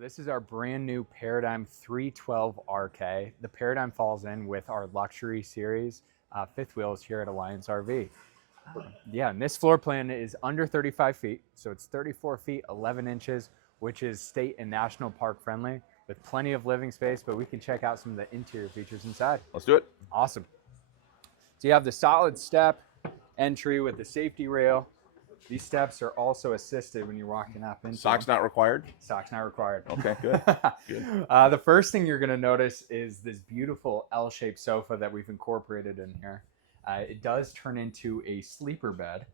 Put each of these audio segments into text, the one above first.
this is our brand new Paradigm 312 RK. The Paradigm falls in with our luxury series fifth wheels here at Alliance RV. Yeah, and this floor plan is under 35 feet, so it's 34 feet 11 inches, which is state and national park friendly with plenty of living space, but we can check out some of the interior features inside. Let's do it. Awesome. So you have the solid step entry with the safety rail. These steps are also assisted when you're walking up into Socks not required? Socks not required. Okay, good. Good. The first thing you're going to notice is this beautiful L-shaped sofa that we've incorporated in here. It does turn into a sleeper bed.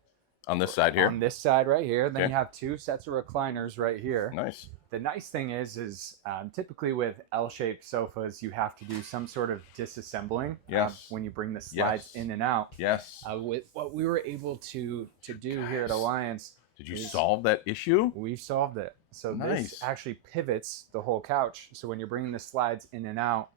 On this side here? On this side right here. Then Okay. you have two sets of recliners right here. Nice. The nice thing is typically with L-shaped sofas, you have to do some sort of disassembling Yes. when you bring the slides Yes. in and out. Yes. With what we were able to do here at Alliance, Did you solve that issue? we've solved it. So Nice. this actually pivots the whole couch. So when you're bringing the slides in and out,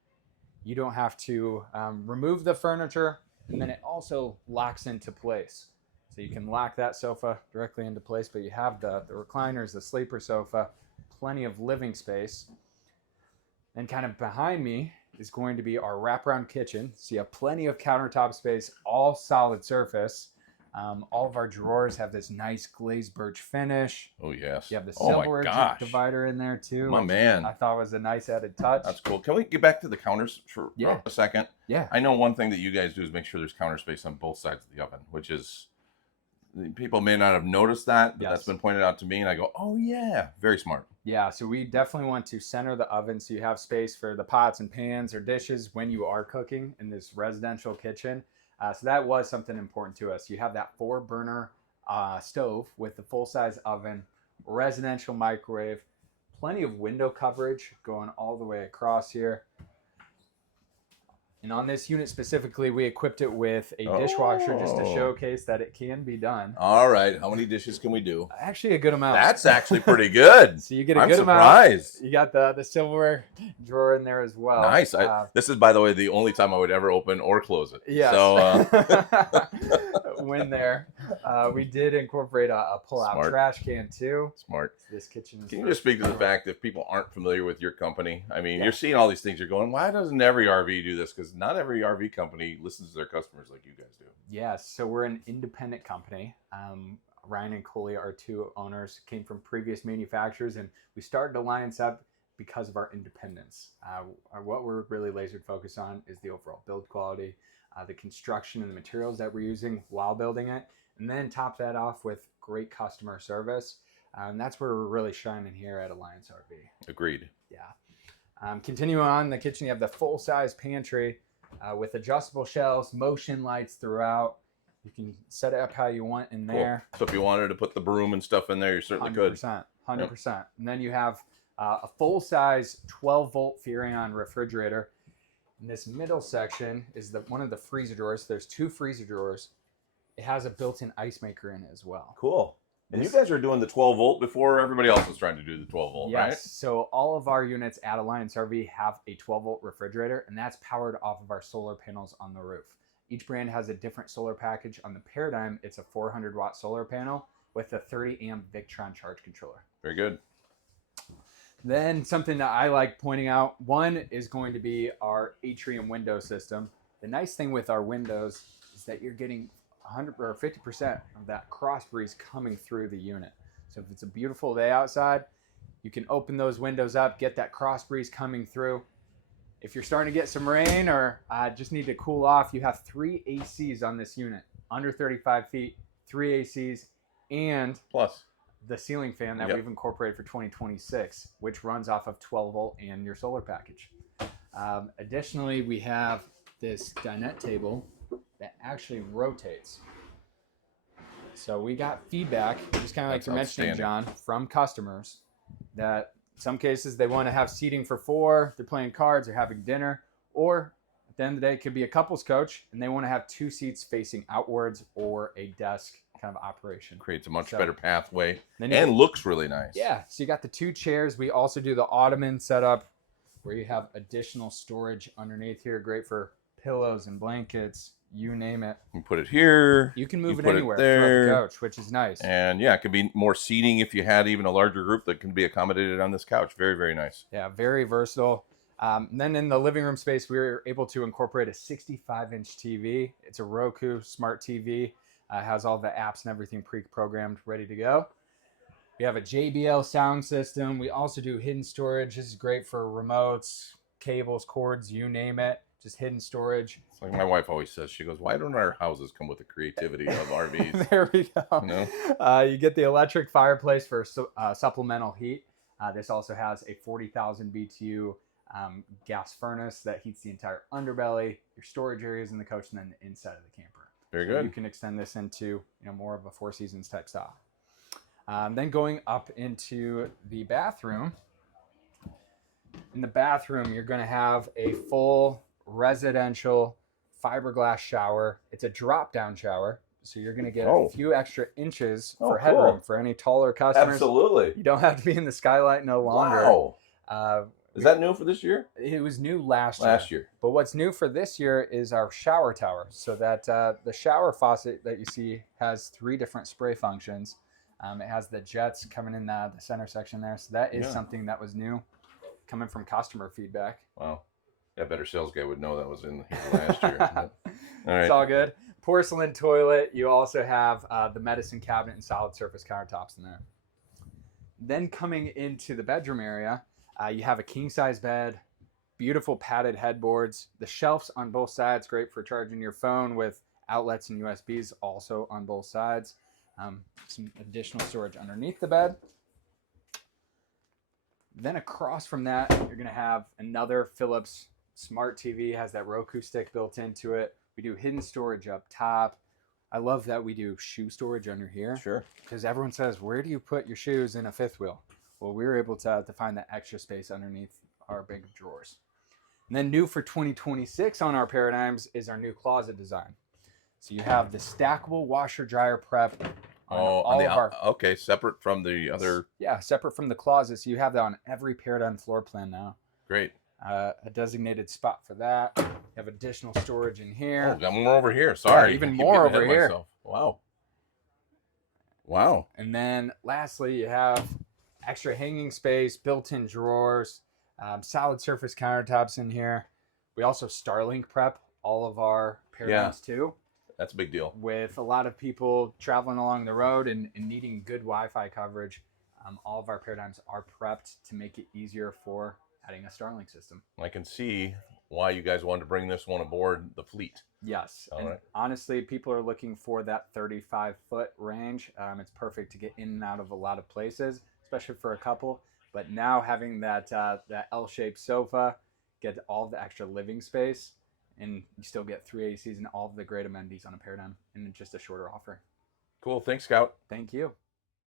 you don't have to remove the furniture, and then it also locks into place. So you can lock that sofa directly into place, but you have the recliners, the sleeper sofa, plenty of living space. And kind of behind me is going to be our wraparound kitchen. So you have plenty of countertop space, all solid surface. All of our drawers have this nice glazed birch finish. Oh, yes. You have the Oh, my silverware gosh. divider in there too. My which man. I thought was a nice added touch. That's cool. Can we get back to the counters for Yeah. a second? Yeah. I know one thing that you guys do is make sure there's counter space on both sides of the oven, which is, people may not have noticed that, but Yes. that's been pointed out to me, and I go, oh, yeah, very smart. Yeah, so we definitely want to center the oven so you have space for the pots and pans or dishes when you are cooking in this residential kitchen. So that was something important to us. You have that 4-burner stove with the full-size oven, residential microwave, plenty of window coverage going all the way across here. And on this unit specifically, we equipped it with a dishwasher just to Oh. showcase that it can be done. All right. How many dishes can we do? Actually, a good amount. That's actually pretty good. So you get a I'm good surprised. amount. You got the silverware drawer in there as well. Nice. This is, by the way, the only time I would ever open or close it. Yes. So, when there, we did incorporate a pull-out Smart. trash can too. smart. This kitchen is. Can you just speak to the fact that people aren't familiar with your company? I mean, you're seeing all these things. You're going, why doesn't every RV do this? Because not every RV company listens to their customers like you guys do. Yes. So we're an independent company. Ryan and Coley, our two owners, came from previous manufacturers, and we started Alliance up because of our independence. What we're really laser focused on is the overall build quality, the construction and the materials that we're using while building it, and then top that off with great customer service. And that's where we're really shining here at Alliance RV. Agreed. Yeah. Continuing on the kitchen, you have the full-size pantry with adjustable shelves, motion lights throughout. You can set it up how you want in there. Cool. So if you wanted to put the broom and stuff in there, you certainly could. 100%. And then you have a full-size 12-volt Furrion refrigerator. In this middle section is one of the freezer drawers. There's 2 freezer drawers. It has a built-in ice maker in it as well. Cool. And you guys are doing the 12 volt before everybody else was trying to do the 12 volt, Yes. right? So all of our units at Alliance RV have a 12-volt refrigerator, and that's powered off of our solar panels on the roof. Each brand has a different solar package. On the Paradigm, it's a 400-watt solar panel with a 30-amp Victron charge controller. Very good. Then something that I like pointing out, one is going to be our atrium window system. The nice thing with our windows is that you're getting 100 or 50% of that cross breeze coming through the unit. So if it's a beautiful day outside, you can open those windows up, get that cross breeze coming through. If you're starting to get some rain or just need to cool off, you have 3 ACs on this unit, under 35 feet, 3 ACs, and Plus, the ceiling fan that Yep. we've incorporated for 2026, which runs off of 12 volt and your solar package. Additionally, we have this dinette table that actually rotates. So we got feedback, just kind of like That's you're mentioning, outstanding. John, from customers that in some cases they want to have seating for 4, they're playing cards, they're having dinner, or at the end of the day, it could be a couples coach and they want to have 2 seats facing outwards or a desk kind of operation. creates a much So- better pathway Then and looks really nice. Yeah, so you got the 2 chairs. We also do the ottoman setup where you have additional storage underneath here, great for pillows and blankets, you name it. You can put it here. You can move it put anywhere there. throughout the couch, which is nice. And yeah, it could be more seating if you had even a larger group that can be accommodated on this couch. Very, very nice. Yeah, very versatile. And then in the living room space, we were able to incorporate a 65-inch TV. It's a Roku smart TV. Has all the apps and everything pre-programmed, ready to go. We have a JBL sound system. We also do hidden storage. This is great for remotes, cables, cords, you name it. Just hidden storage. It's like my wife always says. She goes, "Why don't our houses come with the creativity of RVs?" There we go. You know? You get the electric fireplace for supplemental heat. This also has a 40,000 BTU gas furnace that heats the entire underbelly, your storage areas in the coach, and then the inside of the camper. Very So good. you can extend this into more of a Four Seasons type style. Then going up into the bathroom. In the bathroom, you're going to have a full residential fiberglass shower. It's a drop-down shower, so you're going to get a few extra inches for headroom for any taller customers. Absolutely. You don't have to be in the skylight no longer. Wow. Is that new for this year? It was new last year. But what's new for this year is our shower tower. So that the shower faucet that you see has 3 different spray functions. It has the jets coming in the center section there. So that is something that was new, coming from customer feedback. Wow. Yeah, better sales guy would know that was in here last year. But, all right. It's all good. Porcelain toilet. You also have the medicine cabinet and solid surface countertops in there. Then coming into the bedroom area, you have a king-size bed, beautiful padded headboards. The shelves on both sides, great for charging your phone with outlets and USBs also on both sides. Some additional storage underneath the bed. Then across from that, you're going to have another Philips smart TV. Has that Roku stick built into it. We do hidden storage up top. I love that we do shoe storage under here. Sure. Because everyone says, where do you put your shoes in a fifth wheel? Well, we were able to find that extra space underneath our big drawers. And then new for 2026 on our paradigms is our new closet design. So you have the stackable washer dryer prep. Okay, separate from the other. Yeah, separate from the closet. So you have that on every paradigm floor plan now. Great. A designated spot for that. You have additional storage in here. Oh, got more over here. Sorry. Yeah, even more over here. Wow. Wow. And then lastly, you have extra hanging space, built-in drawers, solid surface countertops in here. We also Starlink prep all of our paradigms too. That's a big deal. With a lot of people traveling along the road and needing good Wi-Fi coverage, all of our paradigms are prepped to make it easier for adding a Starlink system. I can see why you guys wanted to bring this one aboard the fleet. Yes. All and right. Honestly, people are looking for that 35-foot range. It's perfect to get in and out of a lot of places, especially for a couple. But now having that L-shaped sofa, get all the extra living space, and you still get 3 ACs and all of the great amenities on a paradigm in just a shorter offer. Cool. Thanks, Scout. Thank you.